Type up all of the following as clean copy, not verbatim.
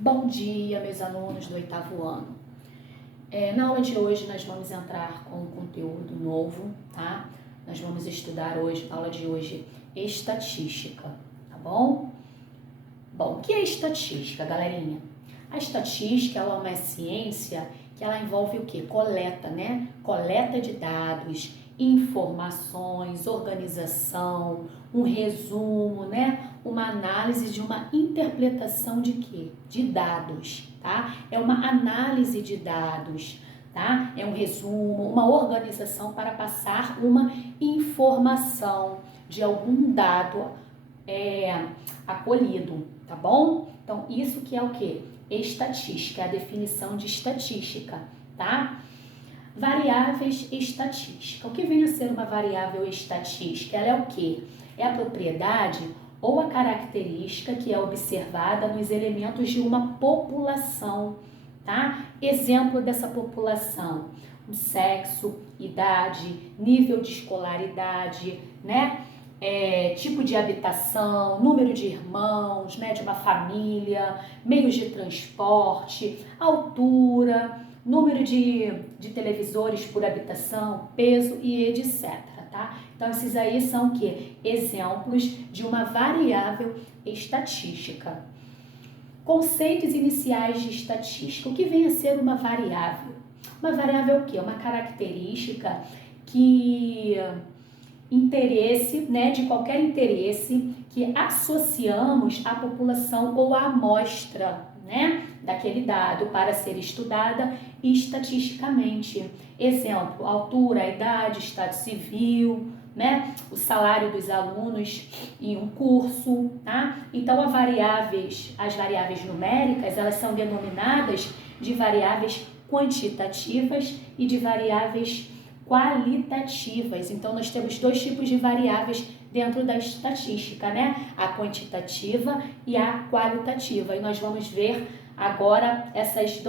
Bom dia, meus alunos do oitavo ano. Na aula de hoje nós vamos entrar com um conteúdo novo, tá? Nós vamos estudar hoje, na aula de hoje, estatística, tá bom? Bom, o que é estatística, galerinha? A estatística ela é uma ciência que ela envolve o quê? Coleta, né? Coleta de dados, informações, organização, um resumo, né? Uma análise de uma interpretação de quê? De dados, tá? É uma análise de dados, tá? É um resumo, uma organização para passar uma informação de algum dado acolhido, tá bom? Então, isso que é o quê? Estatística, a definição de estatística, tá? Variáveis estatística. O que vem a ser uma variável estatística? Ela é o quê? É a propriedade ou a característica que é observada nos elementos de uma população, tá? Exemplo dessa população: o sexo, idade, nível de escolaridade, né? Tipo de habitação, número de irmãos, né? De uma família, meios de transporte, altura, número de televisores por habitação, peso e etc, tá? Então, esses aí são o quê? Exemplos de uma variável estatística. Conceitos iniciais de estatística. O que vem a ser uma variável? Uma variável é o quê? Uma característica que interesse, né, de qualquer interesse que associamos à população ou à amostra, né, daquele dado para ser estudada estatisticamente. Exemplo: altura, idade, estado civil, né, o salário dos alunos em um curso, tá? Então, as variáveis numéricas, elas são denominadas de variáveis quantitativas e de variáveis qualitativas. Então, nós temos dois tipos de variáveis dentro da estatística, né? A quantitativa e a qualitativa. E nós vamos ver agora essas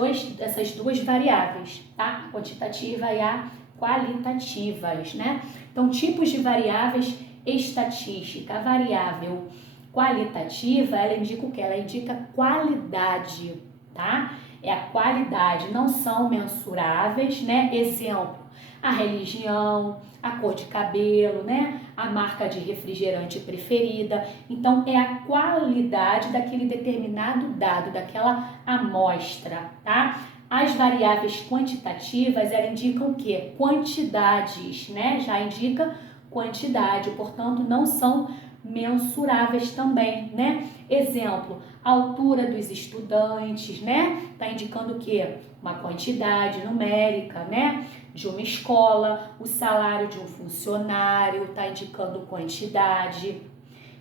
duas variáveis, tá? A quantitativa e a qualitativas, né? Então, tipos de variáveis estatística. A variável qualitativa, ela indica o quê? Ela indica qualidade, tá? É a qualidade, não são mensuráveis, né? Exemplo: a religião, a cor de cabelo, né? A marca de refrigerante preferida. Então, é a qualidade daquele determinado dado, daquela amostra, tá? As variáveis quantitativas, elas indicam o quê? Quantidades, né? Já indica quantidade, portanto, não são mensuráveis também, né? Exemplo: a altura dos estudantes, né? Tá indicando o quê? Uma quantidade numérica, né? De uma escola. O salário de um funcionário tá indicando quantidade.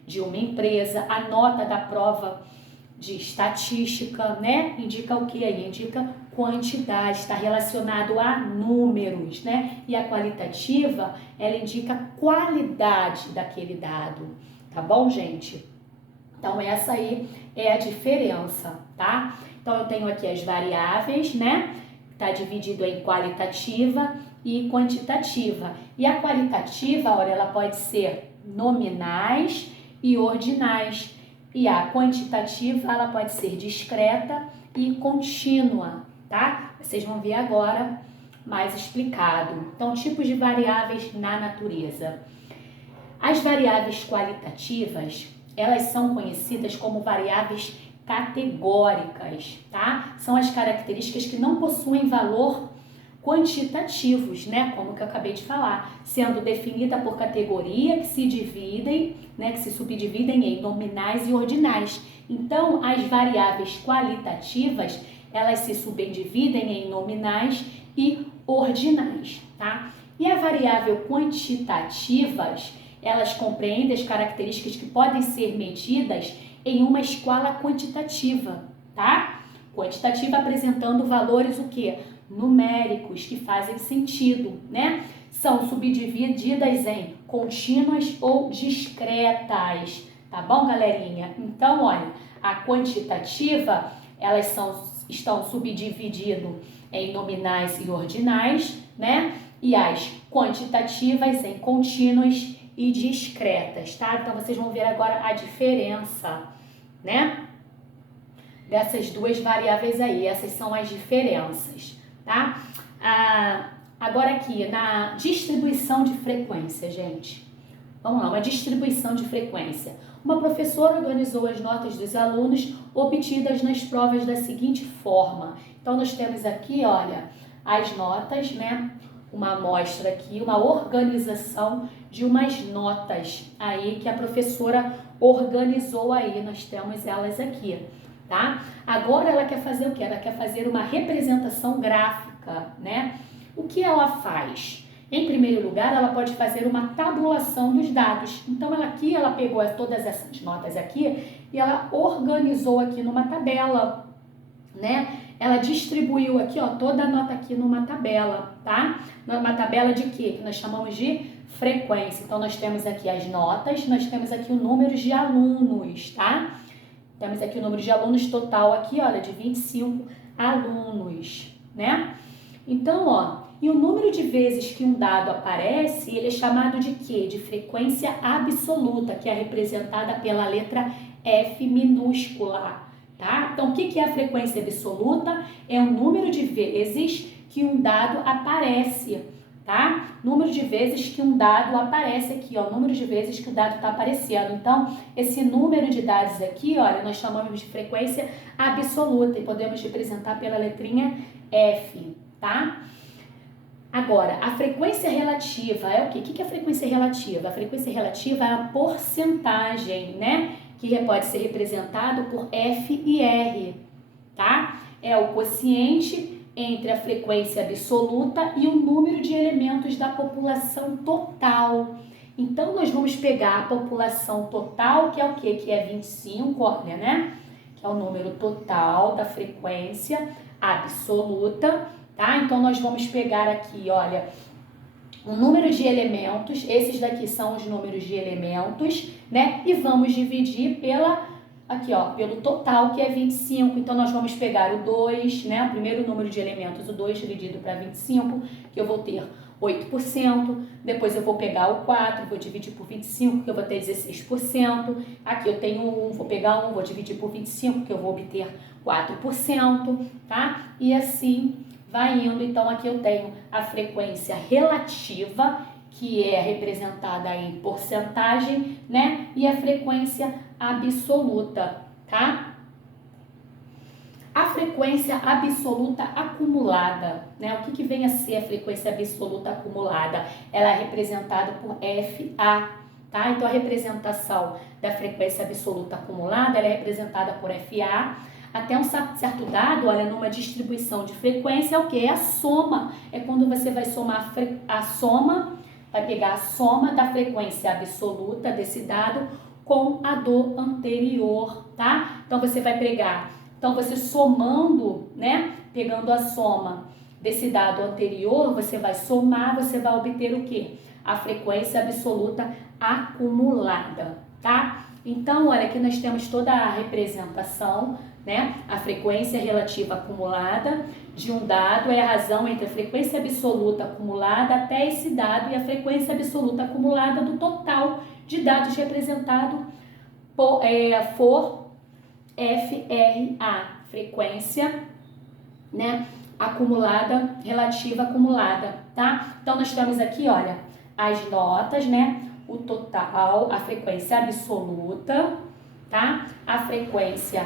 De uma empresa. A nota da prova de estatística, né? Indica o que aí? Indica quantidade, está relacionado a números, né? E a qualitativa, ela indica qualidade daquele dado, tá bom, gente? Então, essa aí é a diferença, tá? Então, eu tenho aqui as variáveis, né? Tá dividido em qualitativa e quantitativa. E a qualitativa, olha, ela pode ser nominais e ordinais. E a quantitativa, ela pode ser discreta e contínua, tá? Vocês vão ver agora mais explicado. Então, tipos de variáveis na natureza. As variáveis qualitativas, elas são conhecidas como variáveis categóricas, tá? São as características que não possuem valor quantitativos, né? Como que eu acabei de falar, sendo definida por categoria que se dividem, né? Que se subdividem em nominais e ordinais. Então, as variáveis qualitativas, elas se subdividem em nominais e ordinais, tá? E a variável quantitativas, elas compreendem as características que podem ser medidas em uma escala quantitativa, tá? Quantitativa apresentando valores o quê? Numéricos, que fazem sentido, né? São subdivididas em contínuas ou discretas, tá bom, galerinha? Então, olha, a quantitativa, elas estão subdivididas em nominais e ordinais, né? E as quantitativas em contínuas e discretas, tá? Então, vocês vão ver agora a diferença, né? dessas duas variáveis aí. Essas são as diferenças, tá? Agora aqui, na distribuição de frequência, gente. Vamos lá, uma distribuição de frequência. Uma professora organizou as notas dos alunos obtidas nas provas da seguinte forma. Então, nós temos aqui, olha, as notas, né? Uma amostra aqui, uma organização de umas notas aí que a professora organizou aí. Nós temos elas aqui, tá? Agora ela quer fazer o quê? Ela quer fazer uma representação gráfica, né? O que ela faz? Em primeiro lugar, ela pode fazer uma tabulação dos dados. Então, ela pegou todas essas notas aqui e ela organizou aqui numa tabela, né? Ela distribuiu aqui, ó, toda a nota aqui numa tabela, tá? Uma tabela de quê? Que nós chamamos de frequência. Então, nós temos aqui as notas, nós temos aqui o número de alunos, tá? Temos aqui o número de alunos total aqui, olha, de 25 alunos, né? Então, ó, e o número de vezes que um dado aparece, ele é chamado de quê? De frequência absoluta, que é representada pela letra F minúscula, tá? Então, o que é a frequência absoluta? É o número de vezes que um dado aparece, tá? Número de vezes que um dado aparece aqui, ó, número de vezes que o dado está aparecendo. Então, esse número de dados aqui, olha, nós chamamos de frequência absoluta e podemos representar pela letrinha F, tá? Agora, a frequência relativa é o quê? O que é a frequência relativa? A frequência relativa é a porcentagem, né? Que pode ser representado por F e R, tá? É o quociente entre a frequência absoluta e o número de elementos da população total. Então, nós vamos pegar a população total, que é o quê? Que é 25, olha, né? Que é o número total da frequência absoluta, tá? Então, nós vamos pegar aqui, olha, o número de elementos, esses daqui são os números de elementos, né? E vamos dividir aqui, ó, pelo total, que é 25. Então, nós vamos pegar o 2, né? O primeiro número de elementos, o 2 dividido para 25, que eu vou ter 8%. Depois eu vou pegar o 4, vou dividir por 25, que eu vou ter 16%. Aqui eu tenho 1, vou pegar 1, vou dividir por 25, que eu vou obter 4%, tá? E assim vai indo. Então, aqui eu tenho a frequência relativa, que é representada em porcentagem, né? E a frequência absoluta, tá? A frequência absoluta acumulada, né? O que vem a ser a frequência absoluta acumulada? Ela é representada por FA, tá? Então, a representação da frequência absoluta acumulada, ela é representada por FA. Até um certo dado, olha, numa distribuição de frequência, é o que? É a soma. É quando você vai somar a soma, vai pegar a soma da frequência absoluta desse dado com a do anterior, tá? Então, você vai pegar, então você somando, né? Pegando a soma desse dado anterior, você vai somar, você vai obter o quê? A frequência absoluta acumulada, tá? Então, olha, aqui nós temos toda a representação, né? A frequência relativa acumulada de um dado é a razão entre a frequência absoluta acumulada até esse dado e a frequência absoluta acumulada do total de dados representado por FRA, frequência, né? Acumulada, relativa acumulada, tá? Então, nós temos aqui, olha, as notas, né? O total, a frequência absoluta, tá? A frequência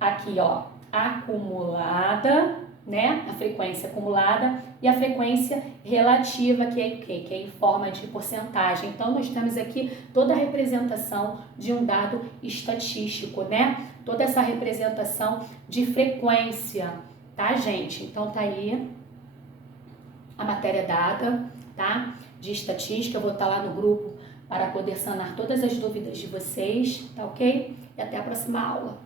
aqui, ó, acumulada, né? A frequência acumulada e a frequência relativa, que é o quê? Que é em forma de porcentagem. Então, nós temos aqui toda a representação de um dado estatístico, né? Toda essa representação de frequência, tá, gente? Então, tá aí a matéria dada, tá? De estatística, eu vou estar lá no grupo para poder sanar todas as dúvidas de vocês, tá ok? E até a próxima aula.